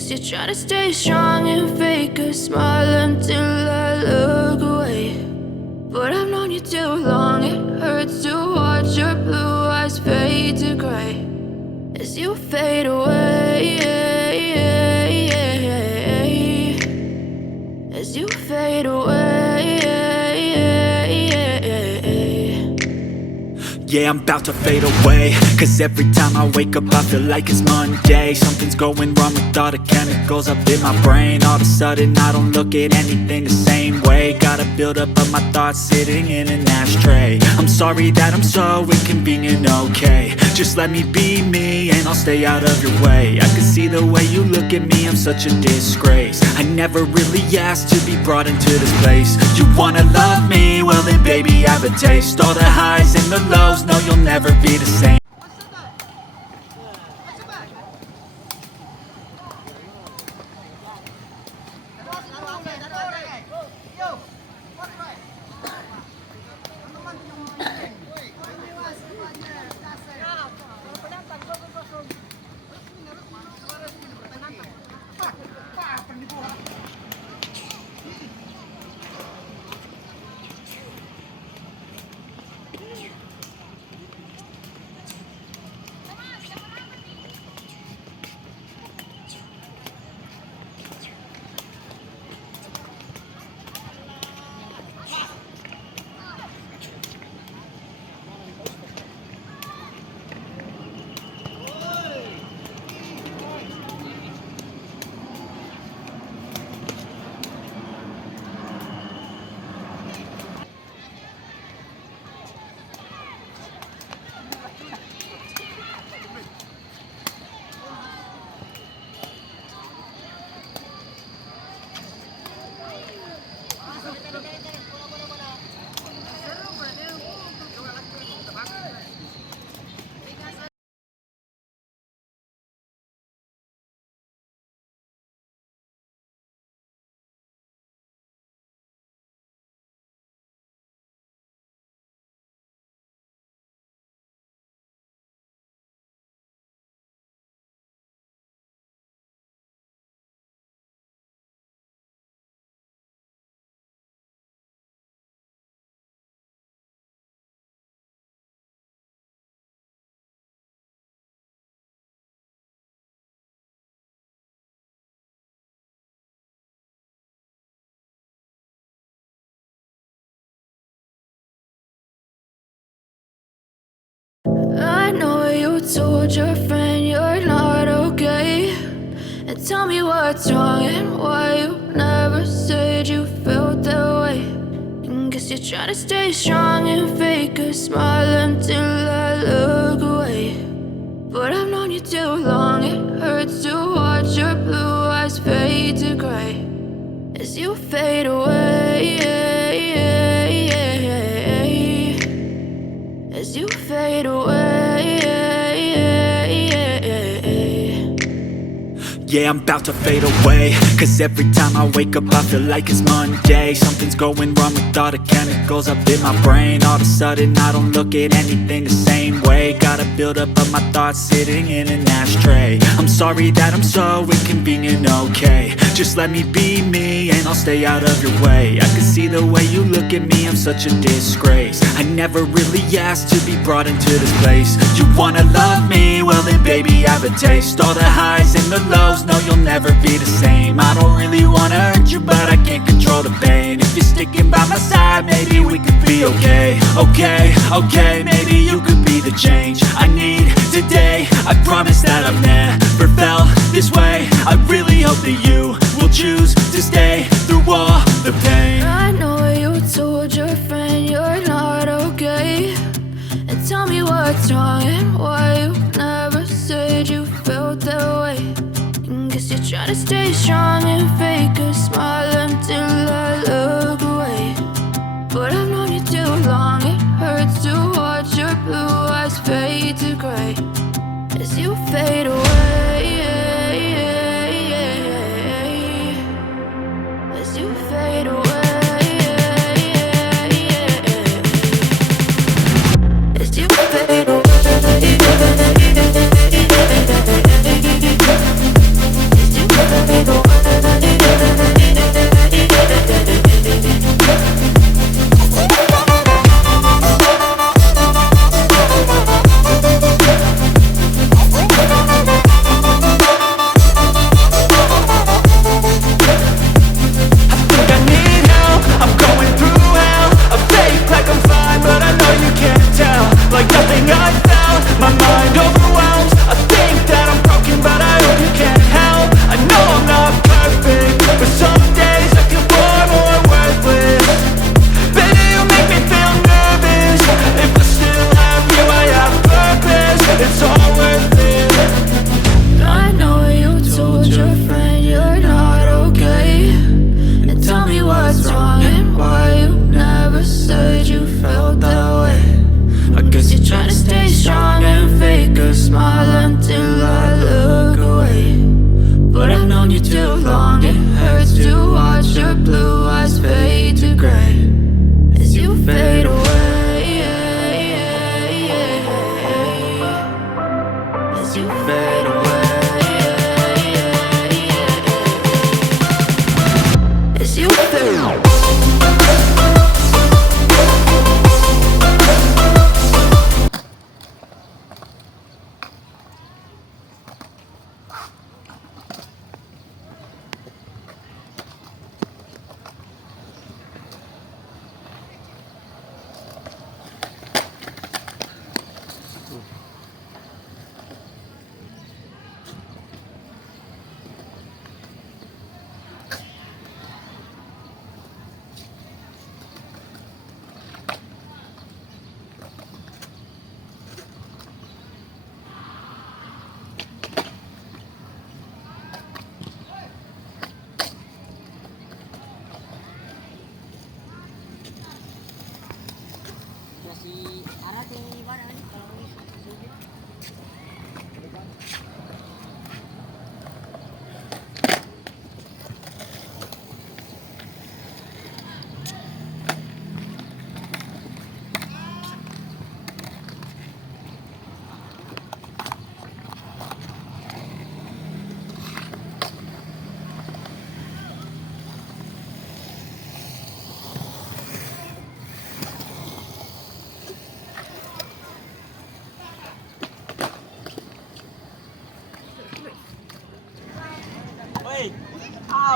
Guess you're trying to stay strong and fake a smile until I look away. But I've known you too long, it hurts to watch your blue eyes fade to gray as you fade away, as you fade away. Yeah, I'm about to fade away, cause every time I wake up I feel like it's Monday. Something's going wrong with all the chemicals up in my brain. All of a sudden I don't look at anything the same way. Got a buildup of my thoughts sitting in an ashtray. I'm sorry that I'm so inconvenient, okay. Just let me be me and I'll stay out of your way. I can see the way you look at me, I'm such a disgrace. I never really asked to be brought into this place. You wanna love me? Well then baby have a taste. All the highs and the lows, no, you'll never be the same. I know you told your friend you're not okay, and tell me what's wrong and why you never said you felt that way. And guess you're trying to stay strong and fake a smile until I look away. But I've known you too long, it hurts to watch your blue eyes fade to gray as you fade away, as you fade away. Yeah, I'm about to fade away, cause every time I wake up I feel like it's Monday. Something's going wrong with all the chemicals up in my brain. All of a sudden I don't look at anything the same way. Got a buildup of my thoughts sitting in an ashtray. I'm sorry that I'm so inconvenient, okay. Just let me be me and I'll stay out of your way. I can see the way you look at me, I'm such a disgrace. I never really asked to be brought into this place. You wanna love me? Well then baby have a taste. All the highs and the lows, no, you'll never be the same. I don't really wanna hurt you, but I can't control the pain. If you're sticking by my side, maybe we could be okay. Okay, maybe you could be the change I need today. I promise that I've never felt this way. I really hope that you will choose to stay through all the pain. I know you told your friend you're not okay, and tell me what's wrong and why you never said you felt that way. And guess you're trying to stay strong and fake a smile until I look away. But I've known you too long, it hurts to watch your blue eyes fade to gray as you fade away, as you fade away. As you fade away. As you fade away.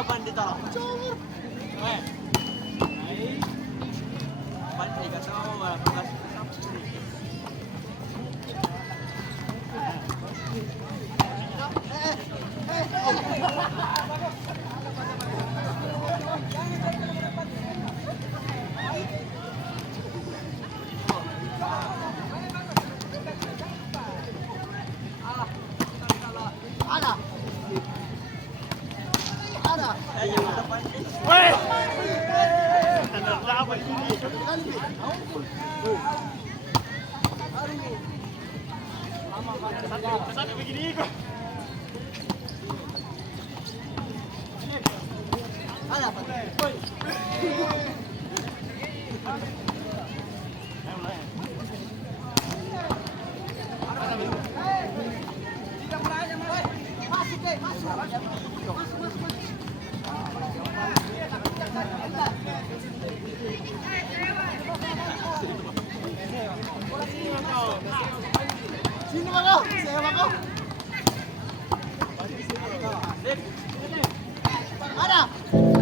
Bắn đi tao. Đấy. Bắn thì cả sao mà bắn.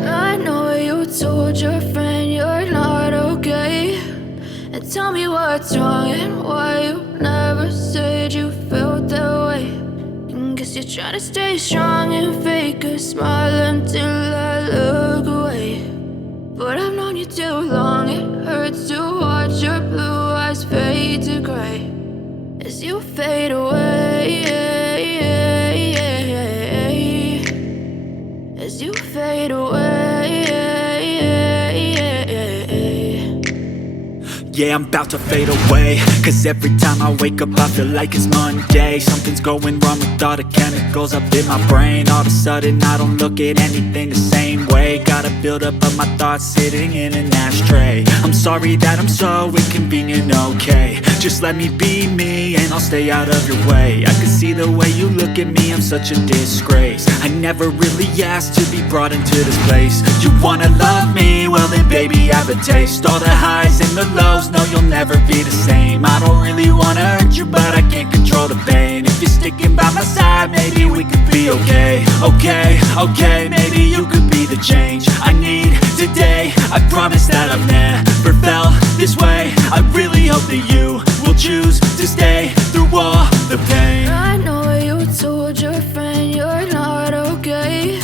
I know you told your friend you're not okay, and tell me what's wrong and why you never said you felt that way. And guess you're trying to stay strong and fake a smile until I look away. But I've known you too long, it hurts to watch your blue eyes fade to gray as you fade away, as you fade away. Yeah, I'm about to fade away, cause every time I wake up I feel like it's Monday. Something's going wrong with all the chemicals up in my brain. All of a sudden I don't look at anything the same way. Got a buildup of my thoughts sitting in an ashtray. I'm sorry that I'm so inconvenient, okay. Just let me be me and I'll stay out of your way. I can see the way you look at me, I'm such a disgrace. I never really asked to be brought into this place. You wanna love me? Well then baby have a taste. All the highs and the lows, no you'll never be the same. I don't really wanna hurt you but I can't control the pain. If you're sticking by my side maybe we could be okay. Okay, maybe you could be the change I need today. I promise that I've never felt this way. I really hope that you will choose to stay through all the pain. I know you told your friend you're not okay,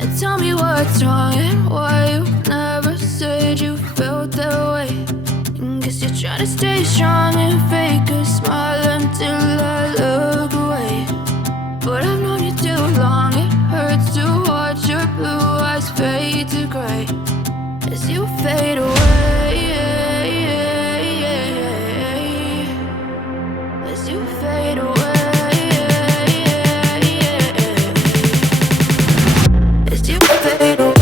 and tell me what's wrong and why you never said you felt that way. And guess you're trying to stay strong and fake a smile until I look away. But I've known you too long, it hurts to watch your blue eyes fade to gray as you fade away, as you fade away, as you fade away.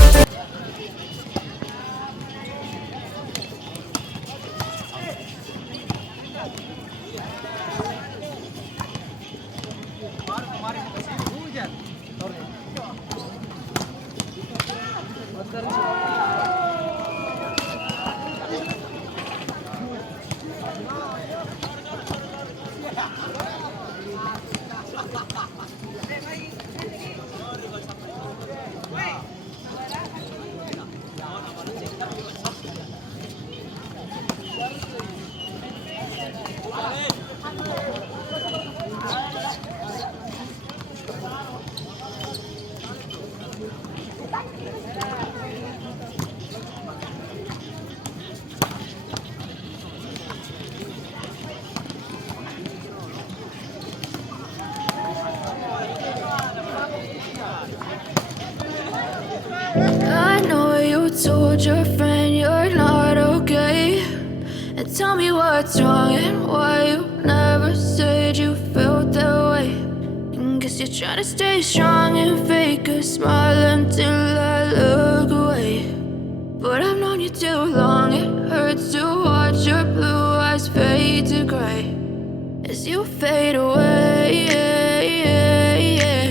I know you told your friend you're not okay, and tell me what's wrong and why you never said you felt that way. And guess you're trying to stay strong and fake a smile until I look